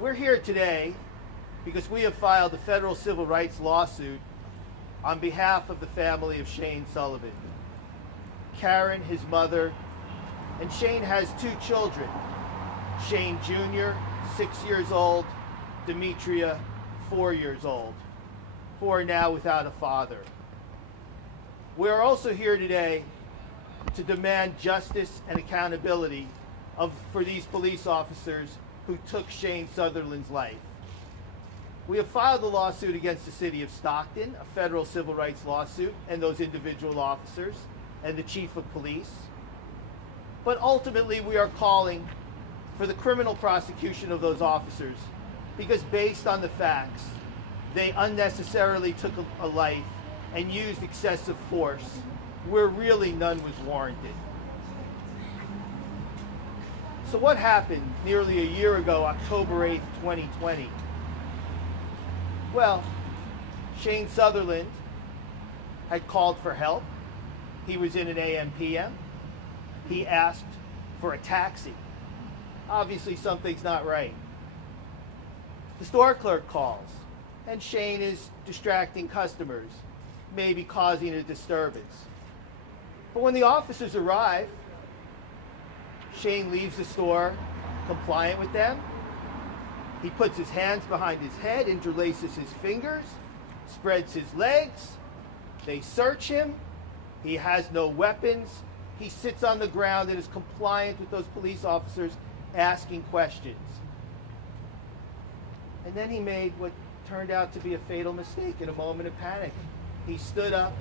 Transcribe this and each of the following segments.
We're here today because we have filed a federal civil rights lawsuit on behalf of the family of Shayne Sullivan. Karen, his mother, and Shayne has two children, Shayne Jr., 6 years old, Demetria, 4 years old, who are now without a father. We are also here today to demand justice and accountability for these police officers who took Shayne Sutherland's life. We have filed a lawsuit against the city of Stockton, a federal civil rights lawsuit, and those individual officers and the chief of police. But ultimately, we are calling for the criminal prosecution of those officers because based on the facts, they unnecessarily took a life and used excessive force where really none was warranted. So what happened nearly a year ago, October 8th, 2020? Well, Shayne Sutherland had called for help. He was in an AM/PM. He asked for a taxi. Obviously, something's not right. The store clerk calls, and Shayne is distracting customers, maybe causing a disturbance. But when the officers arrive, Shayne leaves the store compliant with them. He puts his hands behind his head, interlaces his fingers, spreads his legs. They search him. He has no weapons. He sits on the ground and is compliant with those police officers asking questions. And then he made what turned out to be a fatal mistake in a moment of panic. He stood up,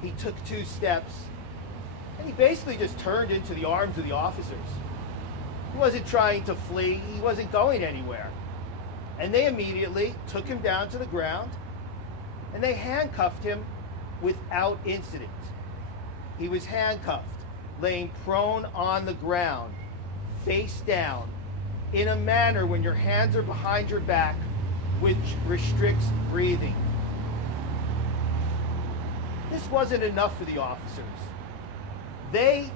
he took 2 steps, and he basically just turned into the arms of the officers. He wasn't trying to flee, he wasn't going anywhere. And they immediately took him down to the ground and they handcuffed him without incident. He was handcuffed, laying prone on the ground, face down, in a manner when your hands are behind your back, which restricts breathing. This wasn't enough for the officers. They,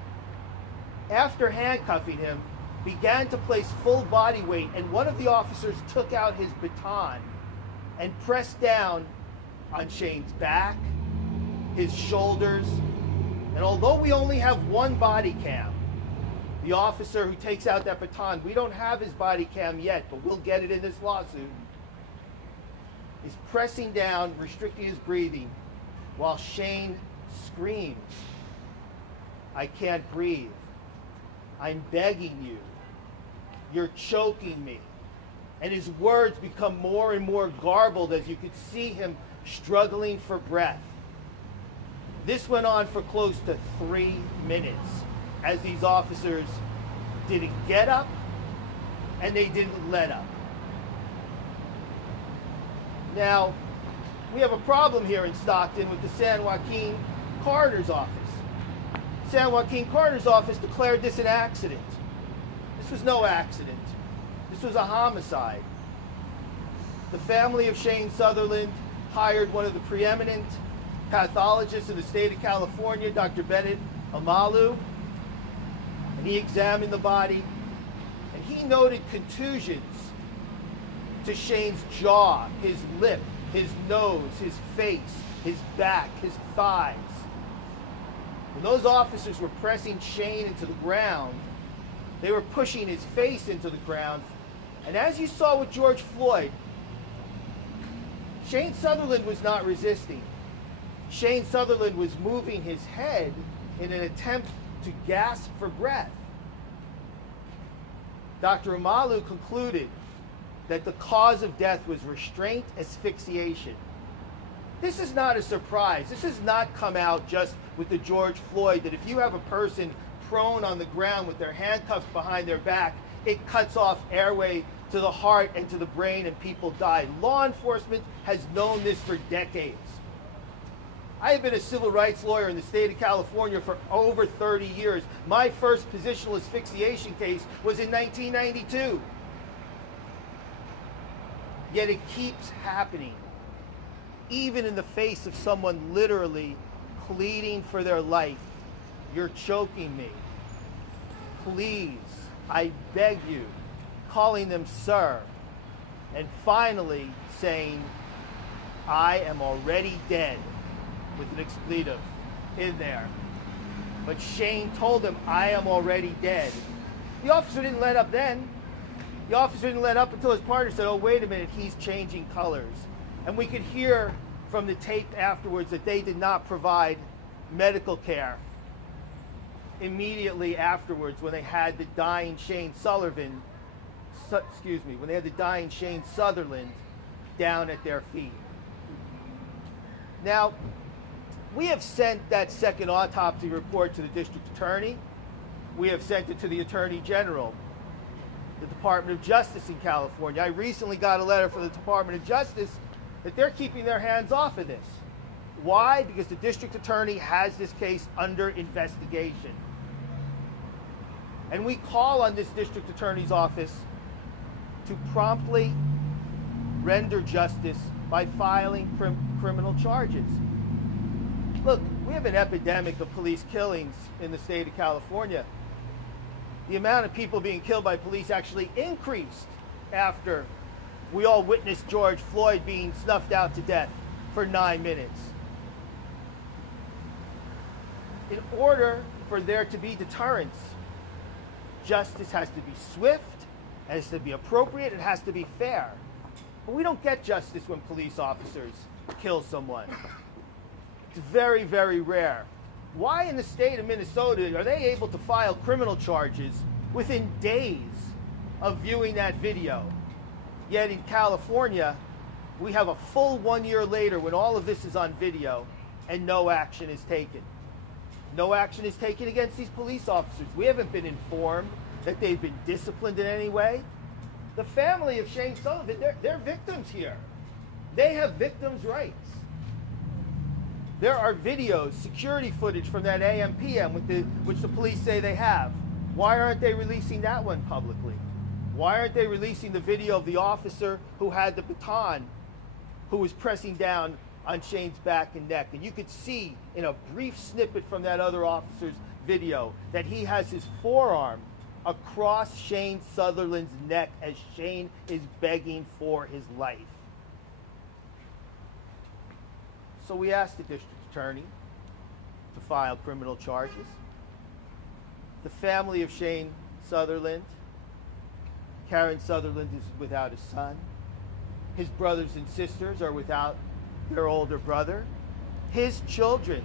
after handcuffing him, began to place full body weight, and one of the officers took out his baton and pressed down on Shayne's back, his shoulders, and although we only have one body cam, the officer who takes out that baton, we don't have his body cam yet, but we'll get it in this lawsuit, is pressing down, restricting his breathing, while Shayne screams, "I can't breathe. I'm begging you. You're choking me." And his words become more and more garbled as you could see him struggling for breath. This went on for close to 3 minutes as these officers didn't get up and they didn't let up. Now, we have a problem here in Stockton with the San Joaquin coroner's office. San Joaquin coroner's office declared this an accident. This was no accident. This was a homicide. The family of Shayne Sutherland hired one of the preeminent pathologists in the state of California, Dr. Bennett Amalu, and he examined the body, and he noted contusions to Shayne's jaw, his lip, his nose, his face, his back, his thighs. When those officers were pressing Shayne into the ground, they were pushing his face into the ground. And as you saw with George Floyd, Shayne Sutherland was not resisting. Shayne Sutherland was moving his head in an attempt to gasp for breath. Dr. Amalu concluded that the cause of death was restraint asphyxiation. This is not a surprise. This has not come out just with the George Floyd, that if you have a person prone on the ground with their handcuffs behind their back, it cuts off airway to the heart and to the brain and people die. Law enforcement has known this for decades. I have been a civil rights lawyer in the state of California for over 30 years. My first positional asphyxiation case was in 1992. Yet it keeps happening, even in the face of someone literally pleading for their life. "You're choking me. Please, I beg you, calling them sir, and finally saying, "I am already dead," with an expletive in there. But Shayne told him, "I am already dead." The officer didn't let up then. The officer didn't let up until his partner said, "Oh, wait a minute, he's changing colors." And we could hear from the tape afterwards that they did not provide medical care immediately afterwards when they had the dying Shayne Sutherland, when they had the dying Shayne Sutherland down at their feet. Now, we have sent that second autopsy report to the district attorney. We have sent it to the attorney general, the Department of Justice in California. I recently got a letter from the Department of Justice that they're keeping their hands off of this. Why? Because the district attorney has this case under investigation. And we call on this district attorney's office to promptly render justice by filing criminal charges. Look, we have an epidemic of police killings in the state of California. The amount of people being killed by police actually increased after we all witnessed George Floyd being snuffed out to death for 9 minutes. In order for there to be deterrence, justice has to be swift, it has to be appropriate, it has to be fair. But we don't get justice when police officers kill someone. It's very, very rare. Why in the state of Minnesota are they able to file criminal charges within days of viewing that video? Yet in California, we have a full 1 year later when all of this is on video and no action is taken. No action is taken against these police officers. We haven't been informed that they've been disciplined in any way. The family of Shayne Sutherland, they're victims here. They have victims' rights. There are videos, security footage from that AM/PM which the police say they have. Why aren't they releasing that one publicly? Why aren't they releasing the video of the officer who had the baton, who was pressing down on Shayne's back and neck? And you could see in a brief snippet from that other officer's video that he has his forearm across Shayne Sutherland's neck as Shayne is begging for his life. So we asked the district attorney to file criminal charges. The family of Shayne Sutherland, Karen Sutherland is without a son. His brothers and sisters are without their older brother. His children,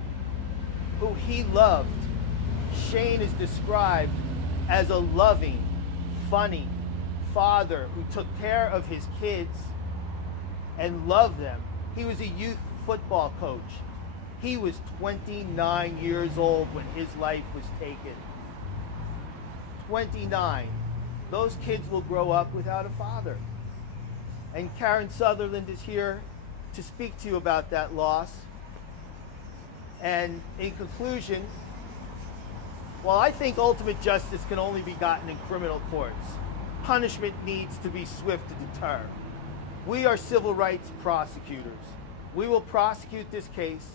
who he loved, Shayne is described as a loving, funny father who took care of his kids and loved them. He was a youth football coach. He was 29 years old when his life was taken. 29. Those kids will grow up without a father. And Karen Sutherland is here to speak to you about that loss. And in conclusion, while I think ultimate justice can only be gotten in criminal courts, punishment needs to be swift to deter. We are civil rights prosecutors. We will prosecute this case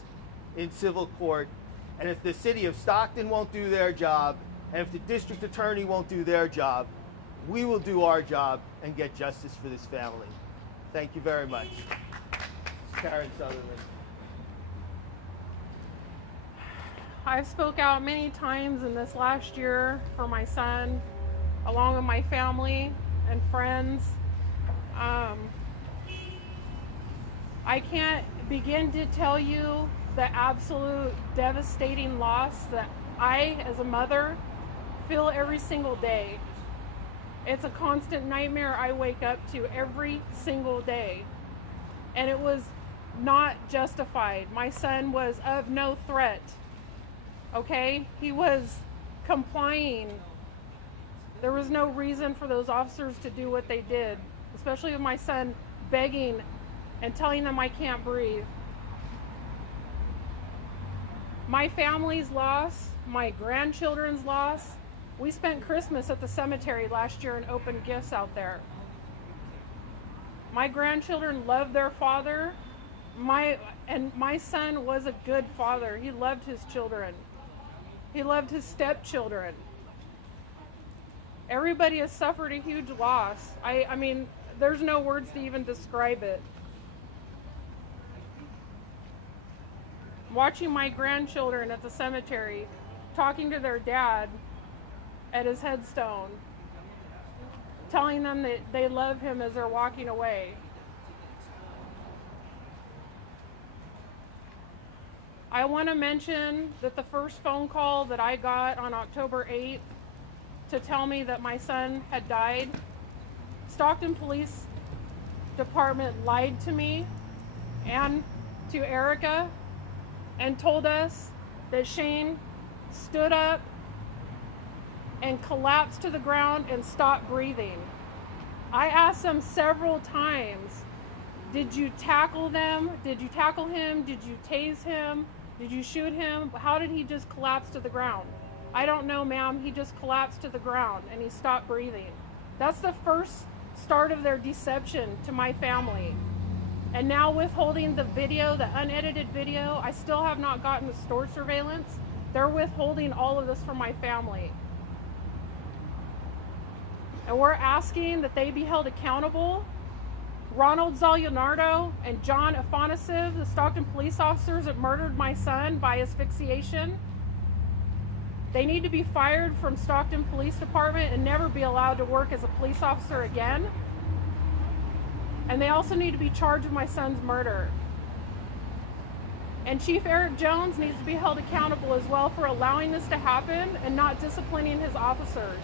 in civil court, and if the city of Stockton won't do their job, and if the district attorney won't do their job, we will do our job and get justice for this family. Thank you very much. Karen Sutherland. I've spoke out many times in this last year for my son, along with my family and friends. I can't begin to tell you the absolute devastating loss that I, as a mother, feel every single day. It's a constant nightmare I wake up to every single day. And it was not justified. My son was of no threat. Okay? He was complying. There was no reason for those officers to do what they did, especially with my son begging and telling them I can't breathe. My family's loss, my grandchildren's loss. We spent Christmas at the cemetery last year and opened gifts out there. My grandchildren loved their father. My son was a good father. He loved his children. He loved his stepchildren. Everybody has suffered a huge loss. I mean, there's no words to even describe it. Watching my grandchildren at the cemetery, talking to their dad at his headstone, telling them that they love him as they're walking away. I want to mention that the first phone call that I got on October 8th to tell me that my son had died, Stockton Police Department lied to me and to Erica and told us that Shayne stood up and collapsed to the ground and stopped breathing. I asked them several times, did you tackle them? Did you tackle him? Did you tase him? Did you shoot him? How did he just collapse to the ground? I don't know, ma'am. He just collapsed to the ground and he stopped breathing. That's the first start of their deception to my family. And now withholding the video, the unedited video, I still have not gotten the store surveillance. They're withholding all of this from my family. And we're asking that they be held accountable. Ronald Zalianardo and John Afanasiv, the Stockton police officers that murdered my son by asphyxiation, they need to be fired from Stockton Police Department and never be allowed to work as a police officer again. And they also need to be charged with my son's murder. And Chief Eric Jones needs to be held accountable as well for allowing this to happen and not disciplining his officers.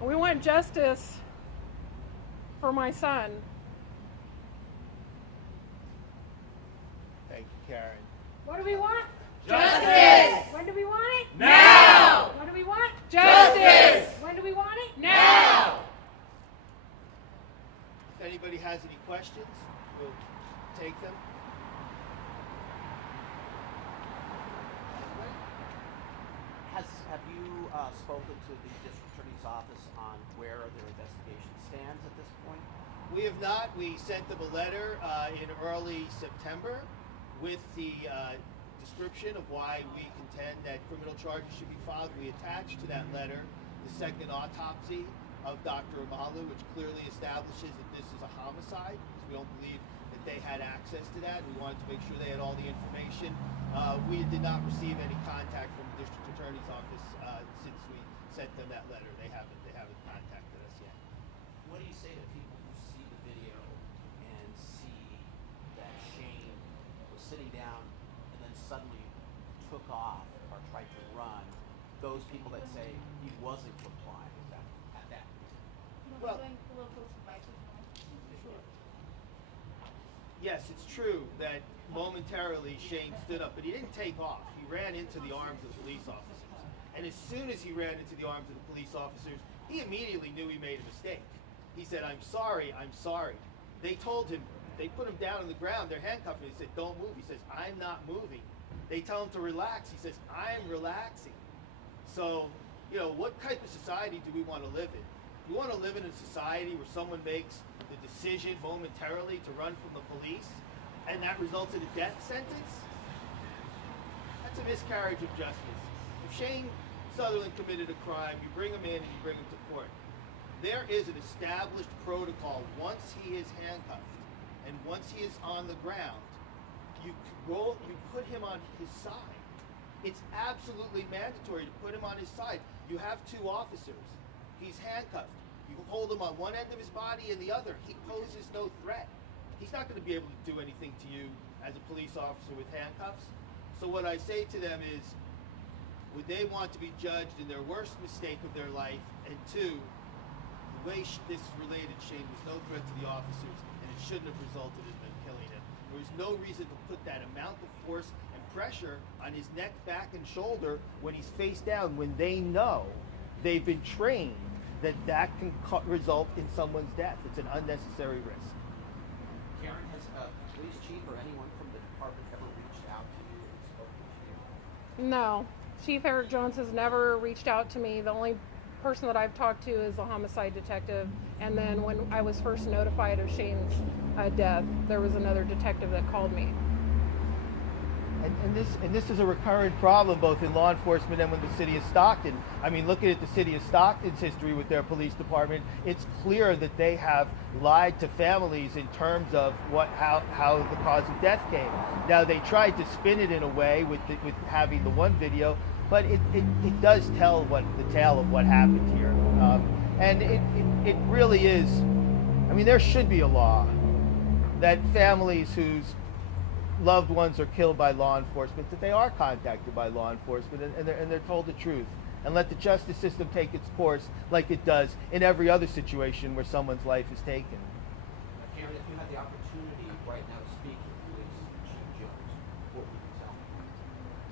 We want justice for my son. Thank you, Karen. What do we want? Justice! When do we want it? Now! What do we want? Justice! When do we want it? Now! If anybody has any questions, we'll take them. Have you spoken to the district attorney's office on where their investigation stands at this point? We have not. We sent them a letter in early September with the description of why we contend that criminal charges should be filed. We attached to that letter the second autopsy of Dr. Amalu, which clearly establishes that this is a homicide, because we don't believe that they had access to that. We wanted to make sure they had all the information. We did not receive any contact from the district attorney's office since we sent them that letter. They haven't contacted us yet. What do you say to people who see the video and see that Shayne was sitting down and then suddenly took off or tried to run? Those people that say he wasn't complying at that point. Well, yes, it's true that momentarily Shayne stood up, but he didn't take off. He ran into the arms of the police officers. And as soon as he ran into the arms of the police officers, he immediately knew he made a mistake. He said, I'm sorry, I'm sorry. They told him, they put him down on the ground, they're handcuffed him. He said, don't move. He says, I'm not moving. They tell him to relax. He says, I'm relaxing. So, you know, what type of society do we want to live in? You want to live in a society where someone makes the decision momentarily to run from the police, and that results in a death sentence? That's a miscarriage of justice. If Shayne Sutherland committed a crime, you bring him in and you bring him to court. There is an established protocol once he is handcuffed and once he is on the ground. You put him on his side. It's absolutely mandatory to put him on his side. You have two officers. He's handcuffed. You hold him on one end of his body and the other. He poses no threat. He's not going to be able to do anything to you as a police officer with handcuffs. So what I say to them is, would they want to be judged in their worst mistake of their life? And two, the way this related, Shayne was no threat to the officers, and it shouldn't have resulted in them killing him. There was no reason to put that amount of force and pressure on his neck, back, and shoulder when he's face down, when they know, they've been trained that can result in someone's death. It's an unnecessary risk. Karen, has a police chief or anyone from the department ever reached out to you and spoken to you? No. Chief Eric Jones has never reached out to me. The only person that I've talked to is a homicide detective. And then when I was first notified of Shayne's death, there was another detective that called me. And this is a recurrent problem both in law enforcement and with the city of Stockton. I mean, looking at the city of Stockton's history with their police department, it's clear that they have lied to families in terms of how the cause of death came. Now, they tried to spin it in a way with having the one video, but it does tell the tale of what happened here. And it really is. I mean, there should be a law that families whose loved ones are killed by law enforcement, that they are contacted by law enforcement and they're told the truth, and let the justice system take its course like it does in every other situation where someone's life is taken. Karen, if you had the opportunity right now to speak with Police Chief Jones, what would you tell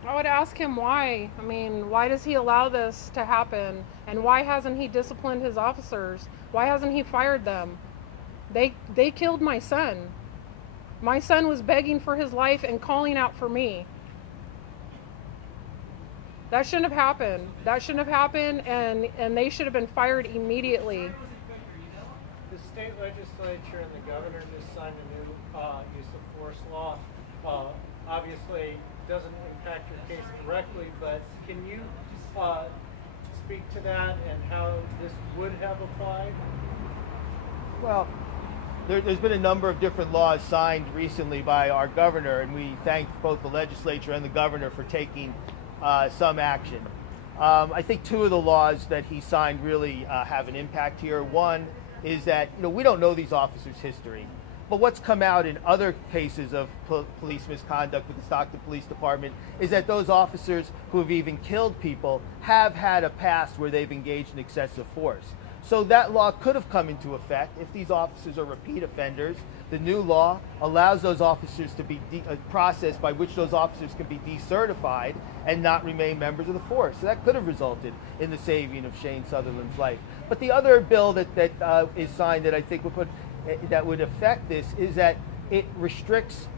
him? I would ask him why. I mean, why does he allow this to happen? And why hasn't he disciplined his officers? Why hasn't he fired them? They killed my son. My son was begging for his life and calling out for me. That shouldn't have happened. That shouldn't have happened, and they should have been fired immediately. The state legislature and the governor just signed a new use of force law. Obviously, doesn't impact your case directly, but can you speak to that and how this would have applied? Well, there's been a number of different laws signed recently by our governor, and we thank both the legislature and the governor for taking some action. I think two of the laws that he signed really have an impact here. One is that we don't know these officers' history, but what's come out in other cases of police misconduct with the Stockton Police Department is that those officers who have even killed people have had a past where they've engaged in excessive force. So that law could have come into effect if these officers are repeat offenders. The new law allows those officers to be a process by which those officers can be decertified and not remain members of the force. So that could have resulted in the saving of Shayne Sutherland's life. But the other bill that is signed that I think that would affect this is that it restricts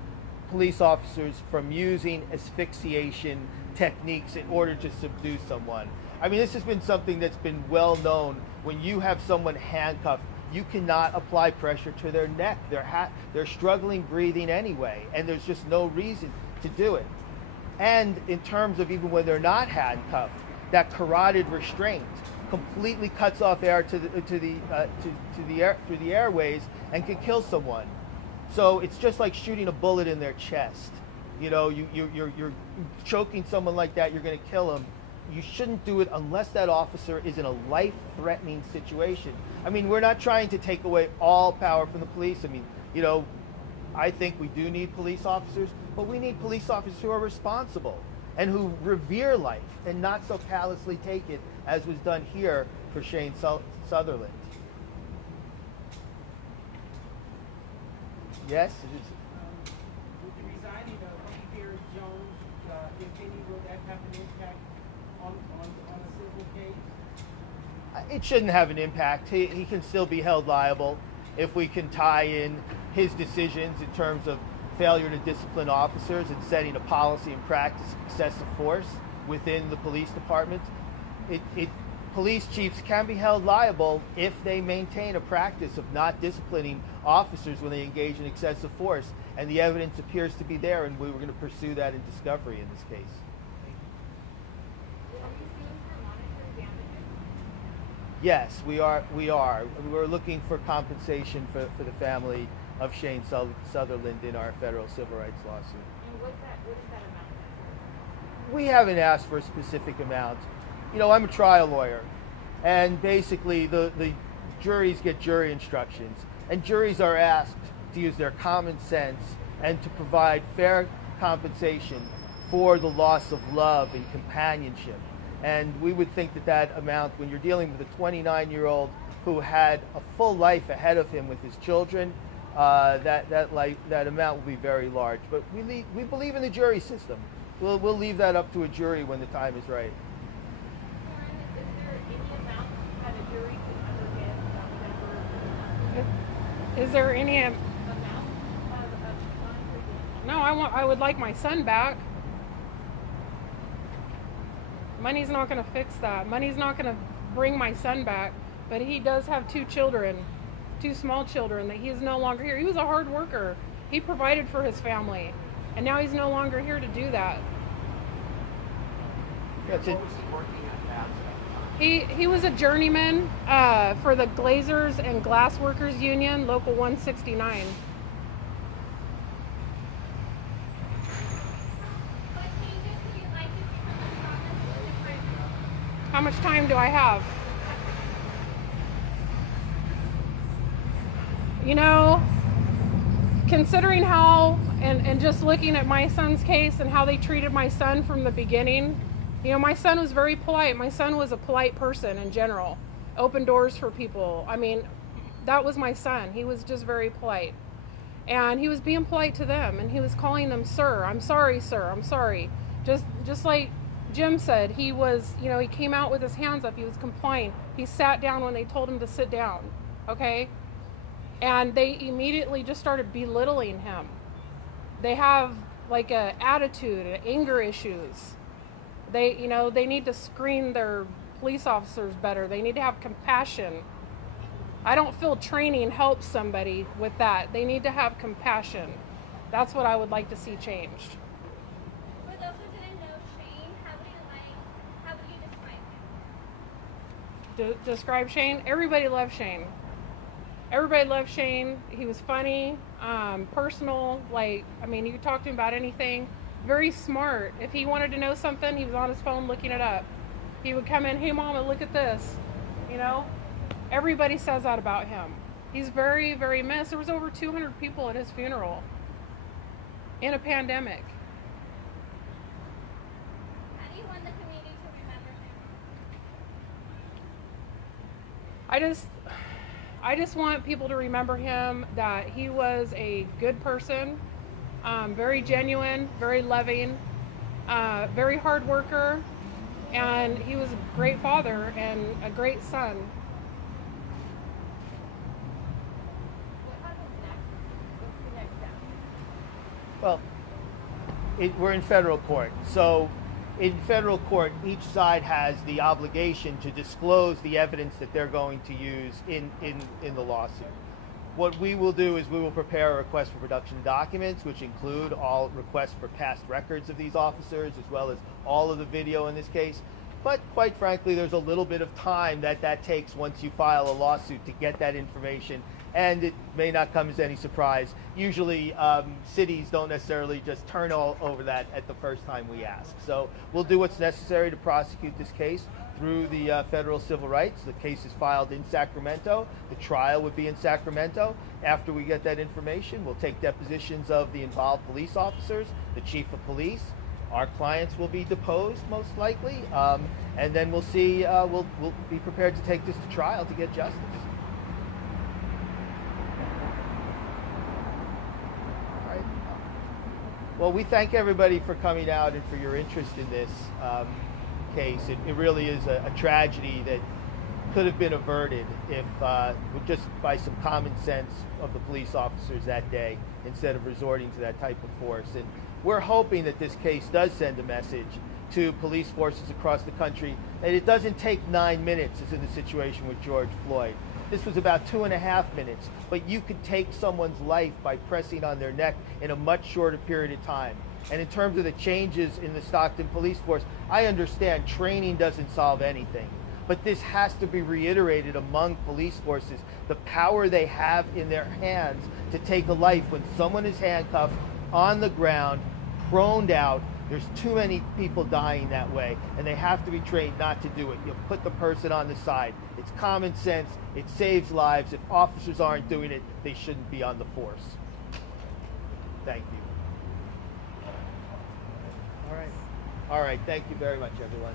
police officers from using asphyxiation techniques in order to subdue someone. I mean, this has been something that's been well known. When you have someone handcuffed, you cannot apply pressure to their neck. They're struggling breathing anyway, and there's just no reason to do it. And in terms of even when they're not handcuffed, that carotid restraint completely cuts off air through the airways and can kill someone. So it's just like shooting a bullet in their chest. You're choking someone like that, you're going to kill them. You shouldn't do it unless that officer is in a life-threatening situation. I mean, we're not trying to take away all power from the police. I mean, I think we do need police officers, but we need police officers who are responsible and who revere life and not so callously take it as was done here for Shayne Sutherland. Yes? With the resigning of Chief Jones, if any, will that have an impact on a civil case? It shouldn't have an impact. He can still be held liable if we can tie in his decisions in terms of failure to discipline officers and setting a policy and practice of excessive force within the police department. Police chiefs can be held liable if they maintain a practice of not disciplining officers when they engage in excessive force, and the evidence appears to be there, and we were going to pursue that in discovery in this case. Yes, we are. We're looking for compensation for the family of Shayne Sutherland in our federal civil rights lawsuit. And what is that amount? We haven't asked for a specific amount. I'm a trial lawyer, and basically the juries get jury instructions, and juries are asked to use their common sense and to provide fair compensation for the loss of love and companionship. And we would think that amount, when you're dealing with a 29-year-old who had a full life ahead of him with his children, that amount will be very large. But we believe in the jury system. We'll leave that up to a jury when the time is right. Is there any? No, I would like my son back. Money's not going to fix that. Money's not going to bring my son back. But he does have two small children that he is no longer here. He was a hard worker. He provided for his family. And now he's no longer here to do that. That's it. What was he working at that time? He was a journeyman for the Glazers and Glass Workers Union, Local 169. How much time do I have? You know, considering how, and just looking at my son's case and how they treated my son from the beginning, you know, my son was very polite. My son was a polite person in general. Open doors for people. I mean, that was my son. He was just very polite. And he was being polite to them, and he was calling them sir. I'm sorry, sir. I'm sorry. Just like Jim said, he was, you know, he came out with his hands up. He was complying. He sat down when they told him to sit down. Okay? And they immediately just started belittling him. They have like a attitude, anger issues. They, you know, they need to screen their police officers better. They need to have compassion. I don't feel training helps somebody with that. They need to have compassion. That's what I would like to see changed. For those who didn't know Shayne, how would you describe him? Describe Shayne? Everybody loved Shayne. Everybody loved Shayne. He was funny, personal. Like, I mean, you could talk to him about anything. Very smart. If he wanted to know something, he was on his phone looking it up. He would come in, hey mama, look at this. You know? Everybody says that about him. He's very, very missed. There was over 200 people at his funeral in a pandemic. How do you want the community to remember him? I just want people to remember him that he was a good person, very genuine, very loving, very hard worker, and he was a great father and a great son. What happens next? What's the next step? Well, we're in federal court. So in federal court, each side has the obligation to disclose the evidence that they're going to use in the lawsuit. What we will do is we will prepare a request for production documents, which include all requests for past records of these officers, as well as all of the video in this case. But quite frankly, there's a little bit of time that takes once you file a lawsuit to get that information, and it may not come as any surprise. Usually, cities don't necessarily just turn all over that at the first time we ask. So we'll do what's necessary to prosecute this case through the federal civil rights. The case is filed in Sacramento. The trial would be in Sacramento. After we get that information, we'll take depositions of the involved police officers, the chief of police. Our clients will be deposed, most likely, and then we'll see. We'll be prepared to take this to trial to get justice. All right. Well, we thank everybody for coming out and for your interest in this case. It really is a tragedy that could have been averted if just by some common sense of the police officers that day, instead of resorting to that type of force. And we're hoping that this case does send a message to police forces across the country that it doesn't take 9 minutes, as in the situation with George Floyd. This was about 2.5 minutes, but you could take someone's life by pressing on their neck in a much shorter period of time. And in terms of the changes in the Stockton police force, I understand training doesn't solve anything. But this has to be reiterated among police forces, the power they have in their hands to take a life when someone is handcuffed on the ground, proned out. There's too many people dying that way, and they have to be trained not to do it. You put the person on the side. It's common sense. It saves lives. If officers aren't doing it, they shouldn't be on the force. Thank you. All right. Thank you very much, everyone.